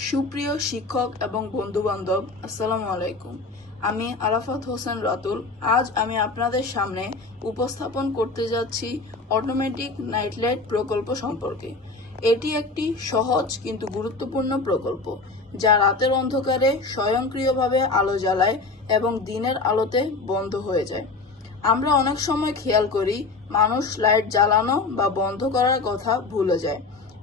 সুপ্রিয় শিক্ষক এবং বন্ধুবান্ধব, আসসালামু আলাইকুম। আমি আরাফাত হোসেন রাতুল। আজ আমি আপনাদের সামনে উপস্থাপন করতে যাচ্ছি অটোমেটিক নাইট লাইট প্রকল্প সম্পর্কে। এটি একটি সহজ কিন্তু গুরুত্বপূর্ণ প্রকল্প, যা রাতের অন্ধকারে স্বয়ংক্রিয়ভাবে আলো জ্বালায় এবং দিনের আলোতে বন্ধ হয়ে যায়। আমরা অনেক সময় খেয়াল করি মানুষ লাইট জ্বালানো বা বন্ধ করার কথা ভুলে যায়।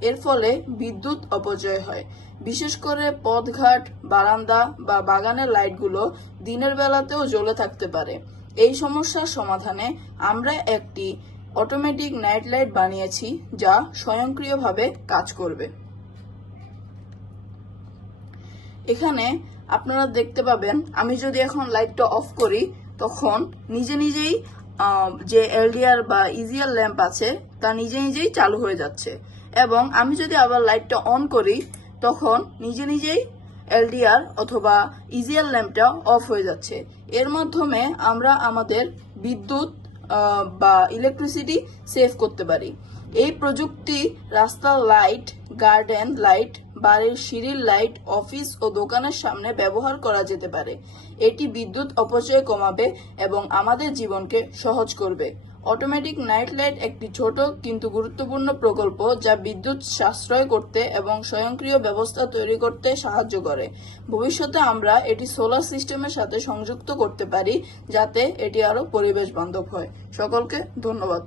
এর ফলে বিদ্যুৎ অপচয় হয়। বিশেষ করে পথঘাট, বারান্দা বা বাগানের লাইটগুলো দিনের বেলাতেও জ্বলে থাকতে পারে। এই সমস্যার সমাধানে আমরা একটি অটোমেটিক নাইট লাইট বানিয়েছি, যা স্বয়ংক্রিয়ভাবে কাজ করবে। এখানে আপনারা দেখতে পাবেন, আমি যদি এখন লাইটটা অফ করি তখন নিজে নিজেই যে এলডিআর বা ইজিআর ল্যাম্প আছে তা নিজে নিজেই চালু হয়ে যাচ্ছে, এবং আমি যদি আবার লাইটটা অন করি তখন নিজে নিজেই এলডিআর অথবা ইজিআর ল্যাম্পটা অফ হয়ে যাচ্ছে। এর মাধ্যমে আমরা আমাদের বিদ্যুৎ বা ইলেকট্রিসিটি সেভ করতে পারি। এই প্রযুক্তি রাস্তার লাইট, গার্ডেন লাইট, বাড়ির সিঁড়ির লাইট, অফিস ও দোকানের সামনে ব্যবহার করা যেতে পারে। এটি বিদ্যুৎ অপচয় কমাবে এবং আমাদের জীবনকে সহজ করবে। অটোমেটিক নাইট লাইট একটি ছোট কিন্তু গুরুত্বপূর্ণ প্রকল্প, যা বিদ্যুৎ সাশ্রয় করতে এবং স্বয়ংক্রিয় ব্যবস্থা তৈরি করতে সাহায্য করে। ভবিষ্যতে আমরা এটি সোলার সিস্টেমের সাথে সংযুক্ত করতে পারি, যাতে এটি আরো পরিবেশ বান্ধব হয়। সকলকে ধন্যবাদ।